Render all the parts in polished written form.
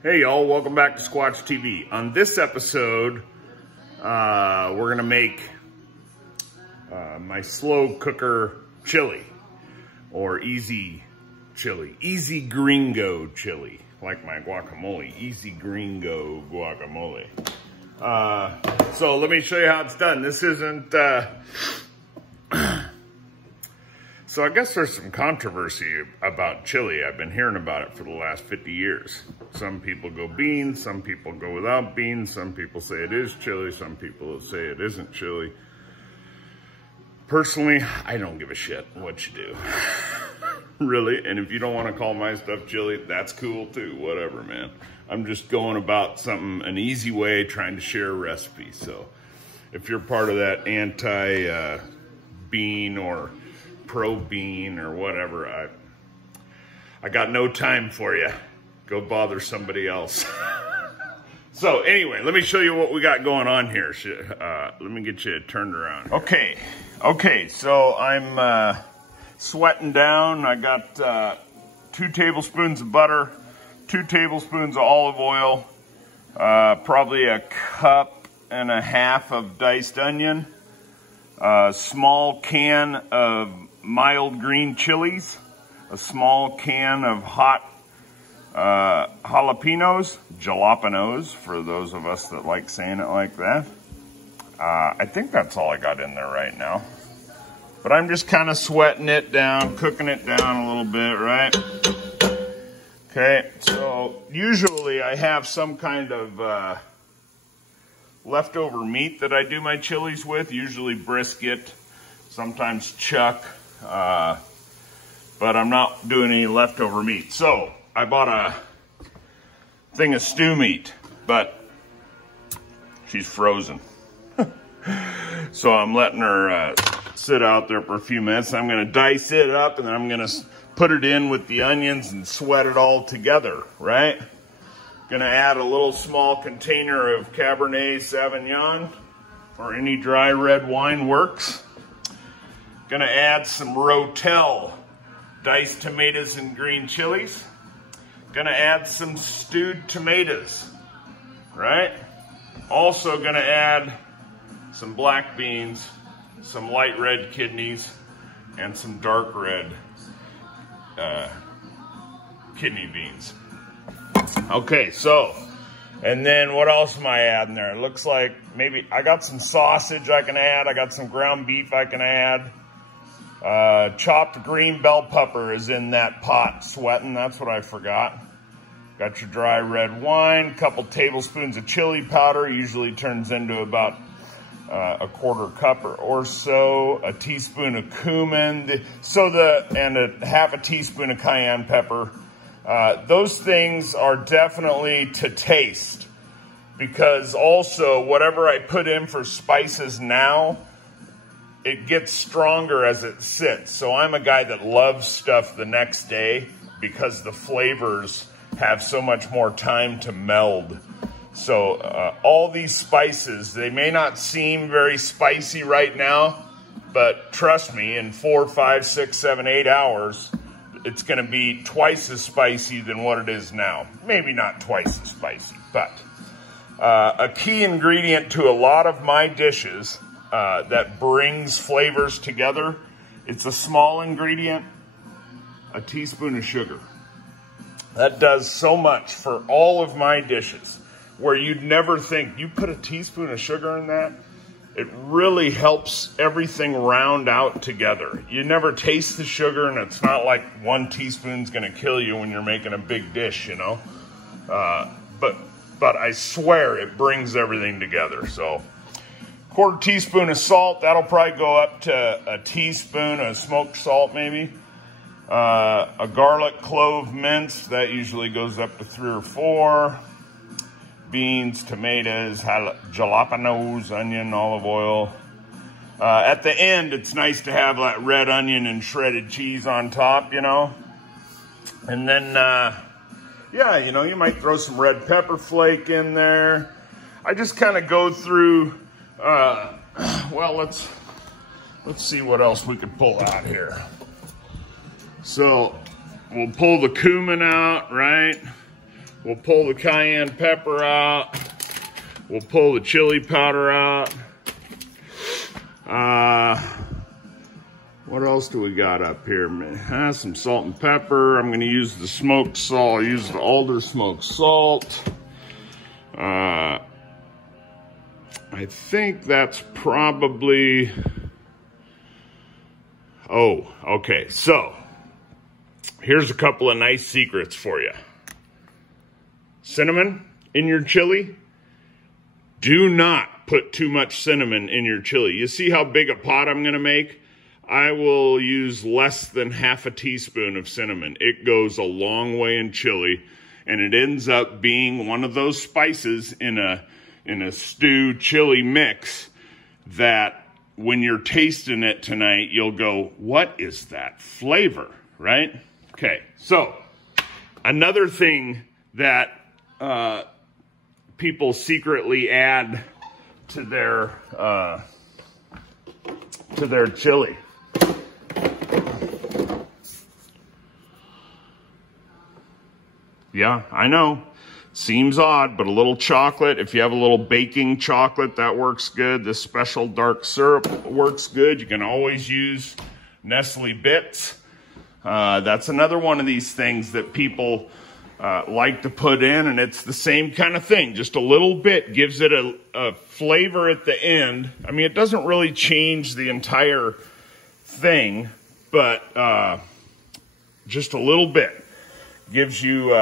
Hey y'all, welcome back to Squatch TV. On this episode, we're gonna make my slow cooker chili, or easy chili, easy gringo chili, like my guacamole, easy gringo guacamole. So let me show you how it's done. This isn't, so I guess there's some controversy about chili. I've been hearing about it for the last 50 years. Some people go beans, some people go without beans, some people say it is chili, some people say it isn't chili. Personally, I don't give a shit what you do. Really, and if you don't want to call my stuff chili, that's cool too, whatever, man. I'm just going about something, an easy way, trying to share a recipe. So if you're part of that anti-bean or pro-bean or whatever, I got no time for you. Go bother somebody else. So anyway, let me show you what we got going on here. Let me get you turned around. Okay, so I'm sweating down. I got 2 tablespoons of butter, 2 tablespoons of olive oil, probably a cup and a half of diced onion, a small can of mild green chilies, a small can of hot jalapenos, for those of us that like saying it like that. I think that's all I got in there right now. But I'm just kind of sweating it down, cooking it down a little bit, right? Okay, so usually I have some kind of leftover meat that I do my chilies with, usually brisket, sometimes chuck, but I'm not doing any leftover meat. So I bought a thing of stew meat, but she's frozen. So I'm letting her sit out there for a few minutes. I'm gonna dice it up and then I'm gonna put it in with the onions and sweat it all together, right? Gonna add a little small container of Cabernet Sauvignon, or any dry red wine works. Gonna add some Rotel, diced tomatoes and green chilies. Gonna add some stewed tomatoes, right? Also gonna add some black beans, some light red kidneys, and some dark red kidney beans. Okay, so, and then what else am I adding there? It looks like maybe I got some sausage I can add. I got some ground beef I can add. Chopped green bell pepper is in that pot sweating. That's what I forgot. Got your dry red wine, couple tablespoons of chili powder, usually turns into about a quarter cup or so, a teaspoon of cumin, and a half a teaspoon of cayenne pepper. Those things are definitely to taste, because also whatever I put in for spices now, it gets stronger as it sits. So I'm a guy that loves stuff the next day because the flavors have so much more time to meld. So all these spices, they may not seem very spicy right now, but trust me, in 4, 5, 6, 7, 8 hours, it's gonna be twice as spicy than what it is now. Maybe not twice as spicy, but a key ingredient to a lot of my dishes that brings flavors together, it's a small ingredient, a teaspoon of sugar. That does so much for all of my dishes, where you'd never think, you put a teaspoon of sugar in that, it really helps everything round out together. You never taste the sugar, and it's not like 1 teaspoon's gonna kill you when you're making a big dish, you know? But I swear it brings everything together. So, quarter teaspoon of salt, that'll probably go up to a teaspoon of smoked salt maybe. A garlic clove mince, that usually goes up to 3 or 4. Beans, tomatoes, jalapenos, onion, olive oil. At the end, it's nice to have that red onion and shredded cheese on top, you know. And then, yeah, you know, you might throw some red pepper flake in there. I just kind of go through, well, let's see what else we could pull out here. So we'll pull the cumin out, right? We'll pull the cayenne pepper out. We'll pull the chili powder out. What else do we got up here? Some salt and pepper. I'm gonna use the smoked salt. I'll use the alder smoked salt. I think that's probably, oh, okay. So here's a couple of nice secrets for you. Cinnamon in your chili. Do not put too much cinnamon in your chili. You see how big a pot I'm gonna make? I will use less than half a teaspoon of cinnamon. It goes a long way in chili, and it ends up being one of those spices in a stew chili mix that when you're tasting it tonight, you'll go, what is that flavor, right? Okay, so another thing that people secretly add to their chili. Yeah, I know. Seems odd, but a little chocolate. If you have a little baking chocolate, that works good. This special dark syrup works good. You can always use Nestle Bits. That's another one of these things that people like to put in, and it's the same kind of thing. Just a little bit gives it a flavor at the end. I mean, it doesn't really change the entire thing, but just a little bit gives you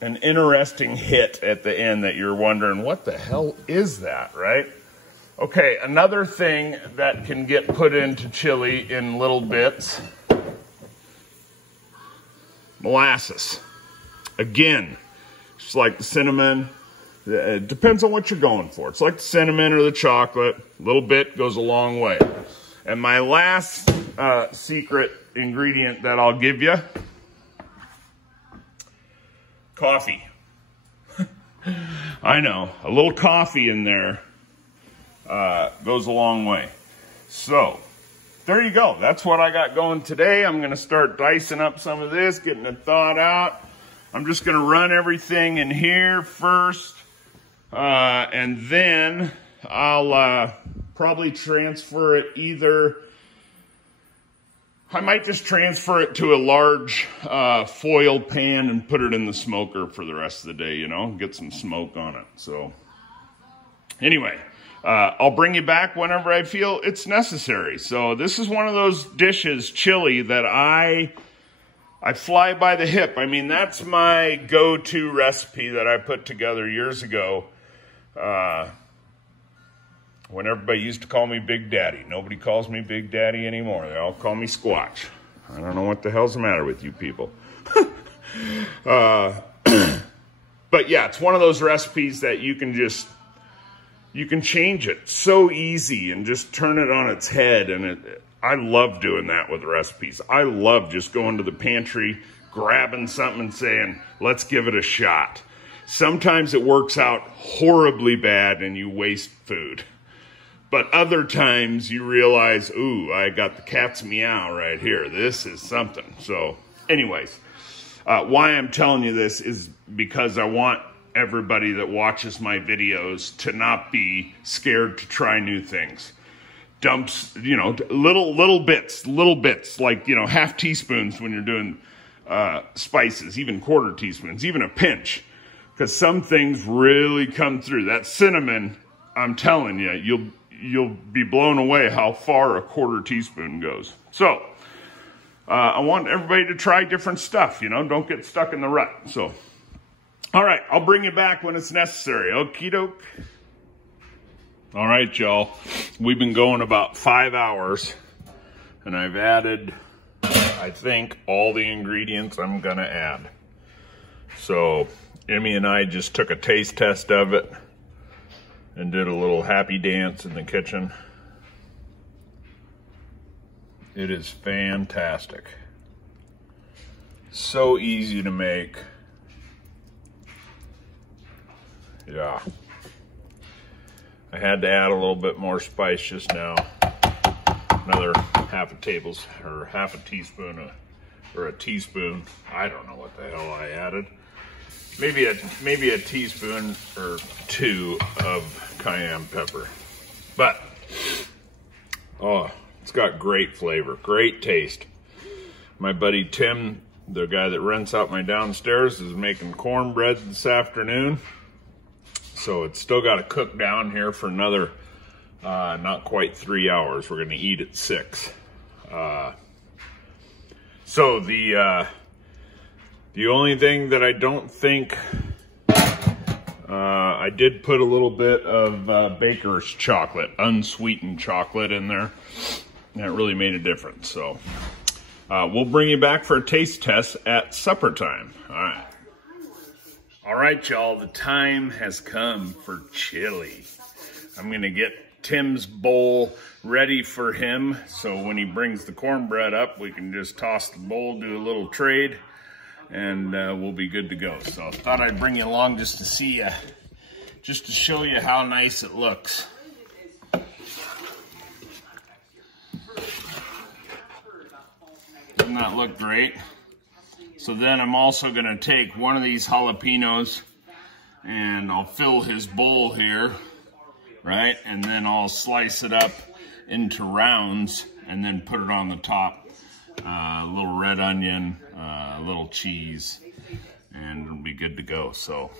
an interesting hit at the end that you're wondering, what the hell is that, right? Okay, another thing that can get put into chili in little bits, molasses. Again, just like the cinnamon, it depends on what you're going for. It's like the cinnamon or the chocolate. A little bit goes a long way. And my last secret ingredient that I'll give you, coffee. I know, a little coffee in there goes a long way. So, there you go. That's what I got going today. I'm going to start dicing up some of this, getting it thawed out. I'm just going to run everything in here first, and then I'll probably transfer it either, I might just transfer it to a large foil pan and put it in the smoker for the rest of the day, you know, get some smoke on it. So anyway, I'll bring you back whenever I feel it's necessary. So this is one of those dishes, chili, that I fly by the hip. I mean, that's my go-to recipe that I put together years ago when everybody used to call me Big Daddy. Nobody calls me Big Daddy anymore. They all call me Squatch. I don't know what the hell's the matter with you people. But yeah, it's one of those recipes that you can change it so easy and just turn it on its head. And I love doing that with recipes. I love just going to the pantry, grabbing something and saying, let's give it a shot. Sometimes it works out horribly bad and you waste food. But other times you realize, ooh, I got the cat's meow right here. This is something. So anyways, why I'm telling you this is because I want everybody that watches my videos to not be scared to try new things. Dumps, you know, little bits, like, you know, half teaspoons when you're doing spices, even quarter teaspoons, even a pinch. Because some things really come through. That cinnamon, I'm telling you, you'll be blown away how far a quarter teaspoon goes. So, I want everybody to try different stuff, you know, don't get stuck in the rut. So, all right, I'll bring you back when it's necessary. Okie doke. All right, y'all, we've been going about 5 hours, and I've added, I think, all the ingredients I'm gonna add. So, Emmy and I just took a taste test of it and did a little happy dance in the kitchen. It is fantastic. So easy to make. Yeah. I had to add a little bit more spice just now. Another half a teaspoon, or a teaspoon. I don't know what the hell I added. maybe a teaspoon or 2 of cayenne pepper. But, oh, it's got great flavor, great taste. My buddy Tim, the guy that rents out my downstairs, is making cornbread this afternoon. So it's still got to cook down here for another, not quite 3 hours. We're gonna eat at 6. So the only thing that I don't think, I did put a little bit of baker's chocolate, unsweetened chocolate in there. That really made a difference. So we'll bring you back for a taste test at supper time. All right, y'all, the time has come for chili. I'm gonna get Tim's bowl ready for him, so when he brings the cornbread up, we can just toss the bowl, do a little trade, and we'll be good to go. So I thought I'd bring you along just to see you, just to show you how nice it looks. Doesn't that look great? So then I'm also gonna take one of these jalapenos and I'll fill his bowl here, right? And then I'll slice it up into rounds and then put it on the top. A little red onion, a little cheese, and it'll be good to go. So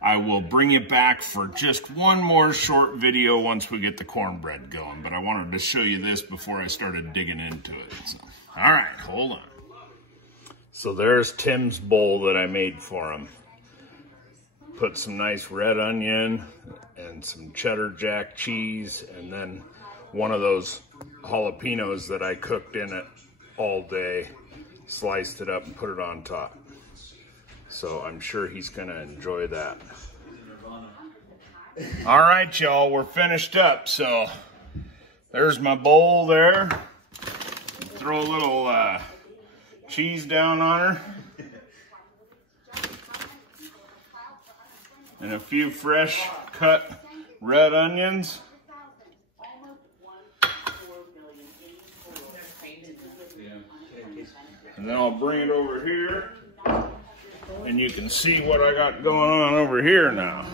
I will bring you back for just one more short video once we get the cornbread going, but I wanted to show you this before I started digging into it. So, all right, hold on. So there's Tim's bowl that I made for him. Put some nice red onion and some cheddar jack cheese, and then one of those jalapenos that I cooked in it all day, sliced it up and put it on top. So I'm sure he's gonna enjoy that. All right, y'all, we're finished up. So there's my bowl there. Throw a little cheese down on her. And a few fresh cut red onions. And then I'll bring it over here, and you can see what I got going on over here now.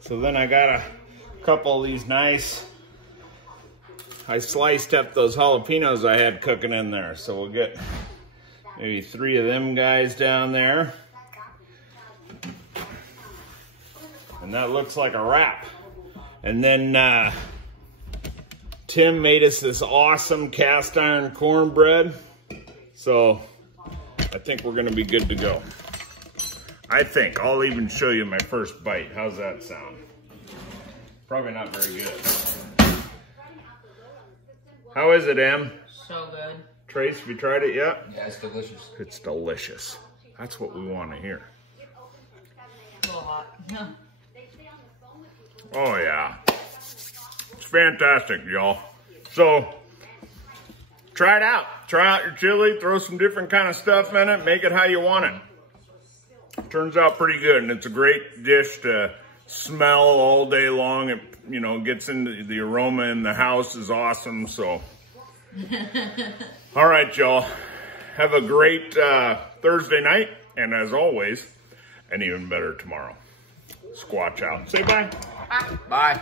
So then I got a couple of these nice, I sliced up those jalapenos I had cooking in there. So we'll get maybe 3 of them guys down there. And that looks like a wrap. And then Tim made us this awesome cast iron cornbread. So I think we're gonna be good to go. I think. I'll even show you my first bite. How's that sound? Probably not very good. How is it, Em? So good. Trace, have you tried it yet? Yeah, it's delicious. It's delicious. That's what we want to hear. A little hot. Yeah. Oh yeah. It's fantastic, y'all. So try it out. Try out your chili, throw some different kind of stuff in it, make it how you want it. Turns out pretty good, and it's a great dish to smell all day long. It, you know, gets into the aroma in the house is awesome. So all right, y'all. Have a great Thursday night, and as always, an even better tomorrow. Squatch out. Say bye. Bye.